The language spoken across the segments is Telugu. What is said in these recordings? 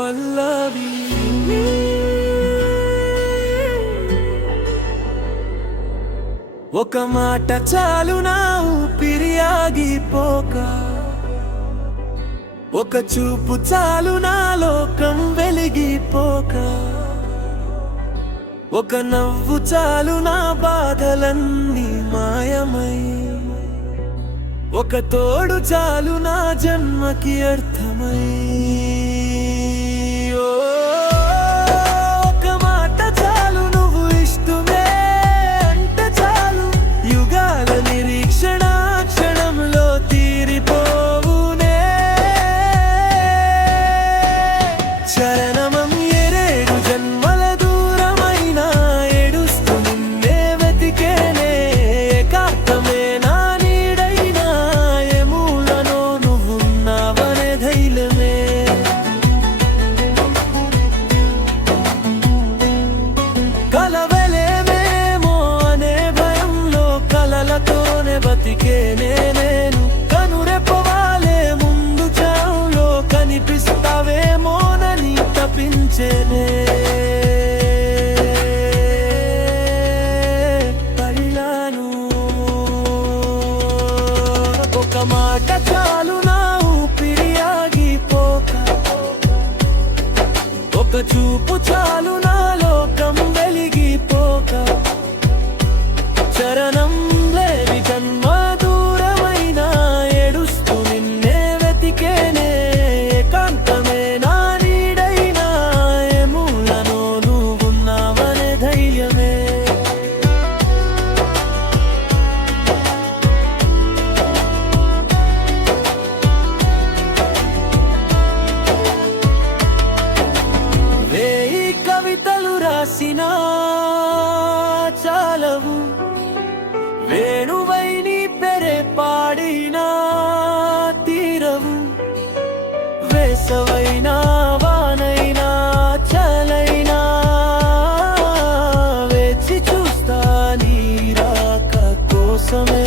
పల్లవి. ఒక మాట చాలు నా ఊపిరి ఆగిపోక, ఒక చూపు చాలు నా లోకం వెలిగిపోక, ఒక నవ్వు చాలు నా బాధలన్నీ మాయమై, ఒక తోడు చాలు నా జన్మకి అర్థమై. ఒక మాట చాలు నువ్వు ఇష్టమే అంటే చాలు, యుగాల నిరీక్షణ క్షణంలో తీరిపోవునే. చరణమం ఎరేడు జన్మల దూరమైన ఏడుస్తూ నిన్నే వెతికేనే. ఏకాంతమే నా నీడైనా ఏ మూలనో నువ్వున్నావనే ధైర్యమే. కలవలేమేమో అనే భయంలో కలలతోనే బతికేనే నేను. కనురెప్పవాలే ముందు చావులో కనిపిస్తావేమోనని తప్పించేనే. పడినాను ఒక మాట చాలు నా ఊపిరి ఆగిపోక, ఒక చూపు చాలు నా లోకం వెలిగిపోక, చరణం లేని జన్మ దూరమైన ఏడుస్తూ నిన్నే వెతికేనే. ఏకాంతమే నా నీడైనా ఏ మూలనో నువ్వున్నావనే ధైర్యమే. వేయి కవితలు రాసినా చాలవు, వేణువై నీ పెరే పాడినా తీరవు. వేసవైనా వానైనా చలైనా వేచి చూస్తా నీ రాక కోసమే.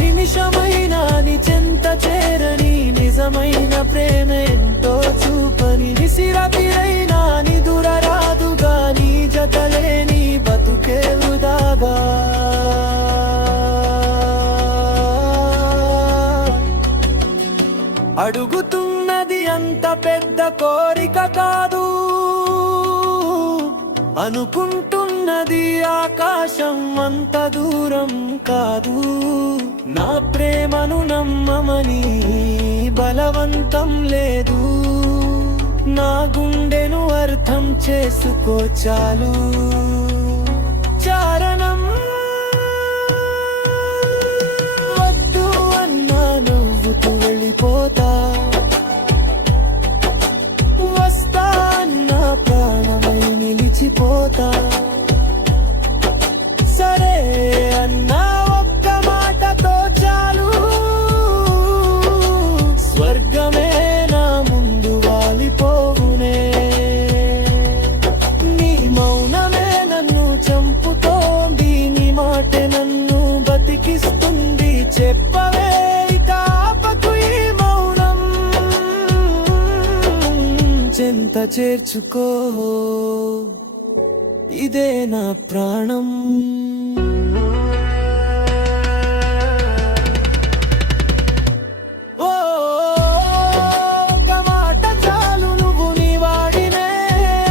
నిమిషమైనా నీ చెంత చేరని నిజమైన ప్రేమ ఎంతో చూపని. నిసిరాతిరైనా నీ దూరరాదుగా, నీ జతలేని బతుకే వృధాగా. అడుగుతున్నది అంత పెద్ద కోరిక కాదు, అనుకుంటున్నది ఆకాశం అంత దూరం కాదు. నా ప్రేమను నమ్మమని బలవంతం లేదు, నా గుండెను అర్థం చేసుకో చాలు. చారణం వద్దు అన్నా నవ్వుతూ వెళ్ళిపోతా, వస్తా అన్నా ప్రాణమై నిలిచిపోతా. సరే అన్నా ఒక్క మాటతో చాలు, స్వర్గమే నా ముందు వాలిపోవునే. నీ మౌనమే నన్ను చంపుతోంది, నీ మాటే నన్ను బతికిస్తుంది. చెప్పవే ఇక ఆపకు ఈ మౌనం, చెంత చేర్చుకో ఇదే నా ప్రాణం. ఒక మాట చాలు నువ్వు నీ వాడినే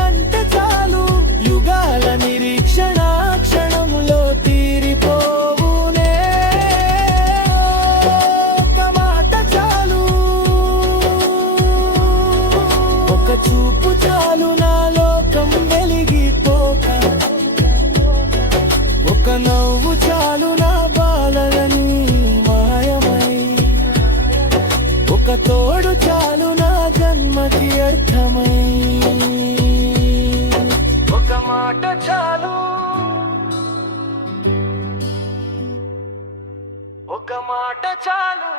అంటే చాలు, యుగాల నిరీక్షణ క్షణంలో తీరిపోవునే. ఒక మాట చాలు, ఒక చూపు చాలు నా లోకం వెలిగిపోక, ఒక నవ్వు చాలు నా బాలలని మాయమై, ఒక తోడు చాలు నా జన్మకి అర్థమై. ఒక మాట చాలు, ఒక మాట చాలు.